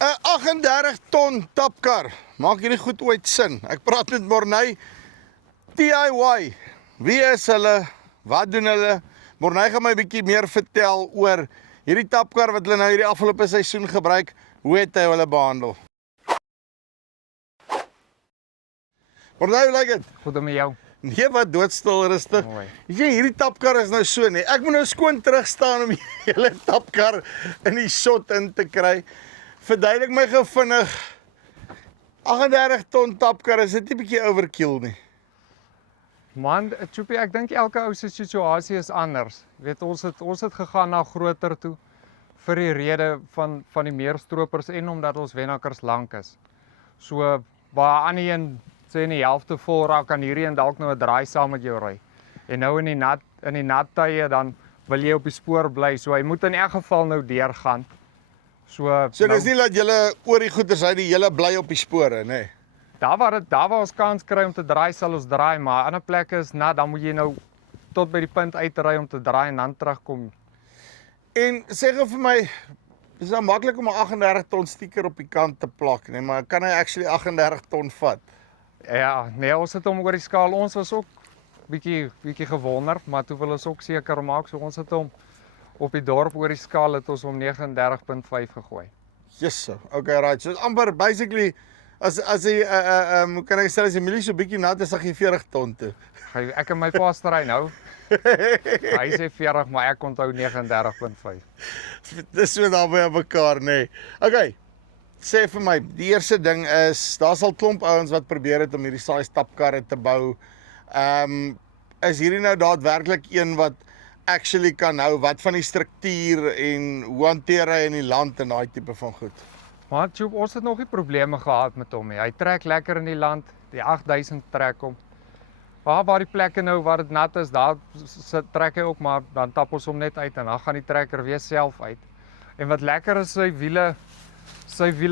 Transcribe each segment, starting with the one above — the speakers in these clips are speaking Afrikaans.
'n 38 ton tapkar. Maak hierdie goed ooit sin? Ek praat met Morney. DIY. Wie is hulle? Wat doen hulle? Morney gaan my 'n bietjie meer vertel oor hierdie tapkar wat hulle nou hierdie afgelope seisoen gebruik. Hoe het hy hulle behandel? Morney, hoe lyk dit? Goed met jou. Nee, wat doodstil rustig. Mooi. Jy sien, hierdie tapkar is nou so nie. Ek moet nou skoon terugstaan om die hele tapkar in die shot in te kry. Verduidelik my gou vinnig. 38 ton tapkar, is dit nie bietjie overkill nie? Man, Choopie, ek dink elke ou se situasie is anders. Jy weet, ons het gegaan na groter toe vir die rede van die meerstropers en omdat ons Wennakkers lank is. So waar aan die een sê in die helfte vol raak, kan hierdie een dalk nou 'n draai saam met jou ry. En nou in die nat tye dan wil jy op die spoor bly. So hy moet in elk geval nou deurgaan. So Dis nie dat julle oor die goeders uit die hele bly op die spore, nê? Nee. Daar waar ons kans kry om te draai, sal ons draai, maar ander plekke is nat, dan moet jy nou tot by die punt uitry om te draai en dan terugkom. En sê gou vir my, is nou maklik om 'n 38 ton stiker op die kant te plak, nee, maar kan hy actually 38 ton vat? Ja, nee, ons het hom oor die skaal. Ons was ook bietjie gewonder, maar toe wil ons ook seker maak, so ons het hom op die dorp oor die skaal het ons hom 39.5 gegooi. Yes, okay, right. So amper basically as hy hoe kan ek sê as die milie so bietjie nat is, dan gee 40 ton toe. Ek en my pa stry nou. Hy sê 40, maar ek onthou 39.5. Dis so naby aan mekaar, nê. Nee. Okay. Sê vir my, die eerste ding is, daar's al klomp ouens wat probeer het om hierdie saai stapkarre te bou. Is hierdie nou daadwerklik een wat actually kan hou? Wat van die struktuur en hoe hanteer hy in die land en daai tipe van goed? Maar Joep, ons het nog nie probleme gehad met hom nie. Hy trek lekker in die land, die 8000 trek hom. Waar die plekke nou waar dit nat is, daar trek hy ook, maar dan tap ons hom net uit en dan gaan die trekker weer self uit. En wat lekker is, sy wiele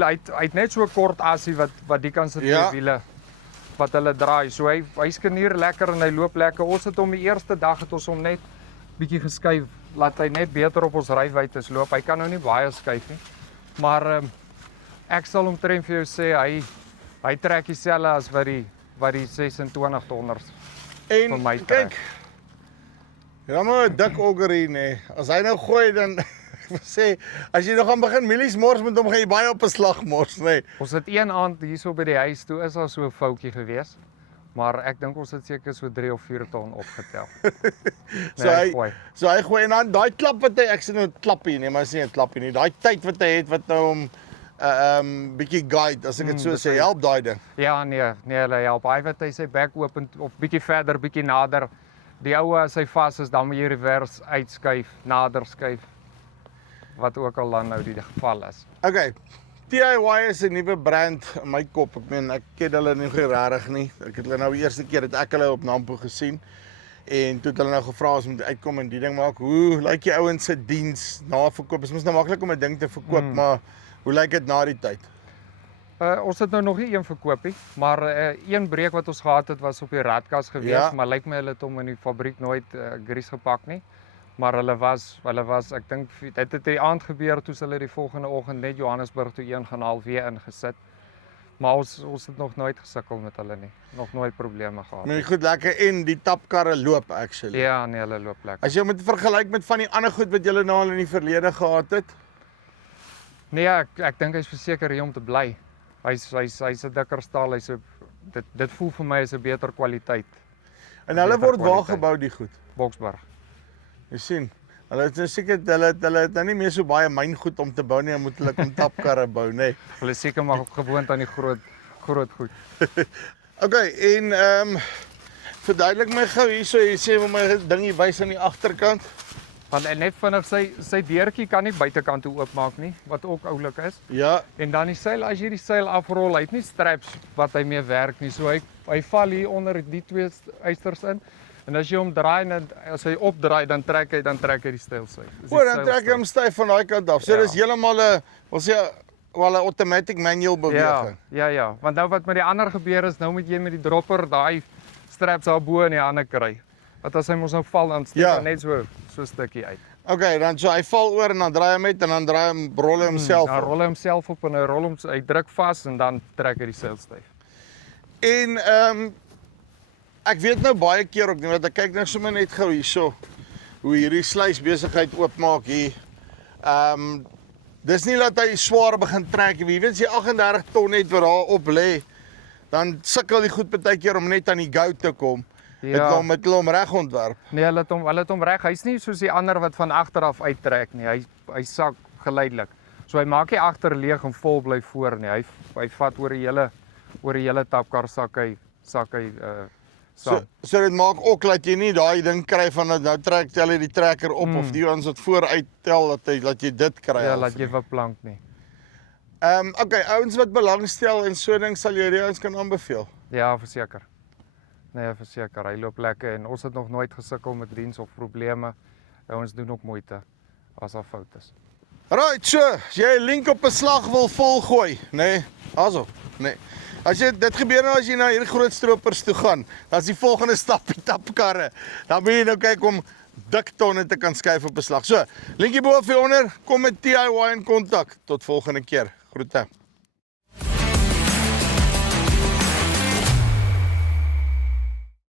uit net so 'n kort asie wat die kan sit die wiele wat hulle draai. So hy skenier lekker en hy loop lekker. Ons het hom die eerste dag het ons hom net bietjie geskuif, laat hy net beter op ons rywytes loop. Hy kan nou nie baie skuif nie. Maar ek sal omtrent vir jou sê hy trek dieselfde as wat die 26 tonners vir my trek. Kyk, ja maar 'n dik ogger hier, nee. As hy nou gooi dan ek sê, as jy nog gaan begin mielies mors met hom, gaan jy baie op 'n slag mors, nee. Ons het een aand hierso by die huis toe is daar so 'n foutjie gewees. Maar ek dink ons het seker so 3 of 4 ton opgetel. So hy gooi en dan daai klap wat hy, ek sê nou klappie, nee, maar is nie 'n klappie nie. Daai tyd wat hy het wat nou om bietjie guide, as ek dit so sê, help daai ding. Ja, nee, hulle help. Hy wat hy sy bek open of bietjie verder, bietjie nader. Die ou as hy vas is, dan moet jy reverse uitskuif, nader skuif. Wat ook al dan nou die geval is. Okay. DIY is 'n nuwe brand in my kop. Ek meen, ek ken hulle nie regtig nie. Ek het hulle nou die eerste keer het ek hulle op Nampo gesien. En toe het hulle nou gevra as moet uitkom en die ding maak. Hoe lyk die ouens se diens na verkoop? Dit is mos nou maklik om 'n ding te verkoop, maar hoe lyk dit na die tyd? Ons het nou nog nie een verkoop nie, maar een breek wat ons gehad het was op die radkas gewees, maar lyk my hulle het hom in die fabriek nooit gries gepak nie. Maar hulle was ek dink dit het die aand gebeur toe hulle die volgende oggend net Johannesburg toe een gaan haal weer ingesit. Maar ons het nog nooit gesukkel met hulle nie. Nog nooit probleme gehad. Maar goed, lekker en die tapkarre loop actually. Ja, nee, hulle loop lekker. As jy moet vergelyk met van die ander goed wat julle nou al in die verlede gehad het? Nee, ek dink hy's verseker hier om te bly. Hy's 'n dikker staal, dit voel vir my is 'n beter kwaliteit. En hulle word waar gebou die goed? Boksburg. Jy sien, hulle het seker hulle het nou nie meer so baie myngoed om te bou nie, dan moet hulle kom tapkarre bou, nê. Hulle is seker maar gewoond aan die groot goed. Okay, en verduidelik my gou hierso, jy sê vir my ding hier wys aan die agterkant. Want net vinnig sy deurtjie kan nie buitekant toe oopmaak nie, wat ook oulik is. Ja. En dan die seil, as jy die seil afrol, hy het nie straps wat hy mee werk nie. So hy val hier onder die twee eisters in. En as jy hom draai en as hy opdraai, dan trek hy die stylseil. Dan trek hy hom styf van daai kant af. So dis heeltemal 'n automatic manual beweging. Ja. Want nou wat met die ander gebeur is, nou moet jy met die dropper daai straps daar bo in die hande kry. Want as hy mos nou val, dan steek hy net so 'n stukkie uit. Okay, dan so hy val oor en dan draai hy met en dan draai hy rol hy homself Dan op. rol hy homself op en hy druk vas en dan trek hy die seil styf. En ek weet nou baie keer ook nie, want ek kyk nou sommer net gou hierso hoe hierdie sluis besigheid oopmaak hier. Dis nie dat hy swaar begin trek nie. Jy weet as jy 38 ton het wat daar op lê, dan sukkel die goed baie keer om net aan die go te kom. Ja. Met hulle hom reg ontwerp. Nee, hulle het hom reg. Hy's nie soos die ander wat van agter af uittrek nie. Hy sak geleidelik. So hy maak nie agter leeg en vol bly voor nie. Hy vat oor die hele tapkar sak hy saam. So dit maak ook dat jy nie daai ding kry van dat nou tel hy die trekker op of die ons wat vooruit tel dat jy dit kry. Ja, laat jy wat plank nie. Okay, ouens wat belangstel en so ding sal jy die ouens kan aanbeveel. Ja, verseker. Nee, verseker. Hy loop lekker en ons het nog nooit gesukkel met diens of probleme. Ons doen ook moeite as daar fout is. Right, so, as jy 'n link op 'n slag wil volgooi, nee, also, nee. As jy dit gebeur nou as jy na hierdie groot stroopers toe gaan, dan is die volgende stap die tapkarre. Dan moet jy nou kyk om dik tonne te kan skuif op 'n slag. So, linkie bo of hieronder, kom met TIY in kontak. Tot volgende keer. Groete.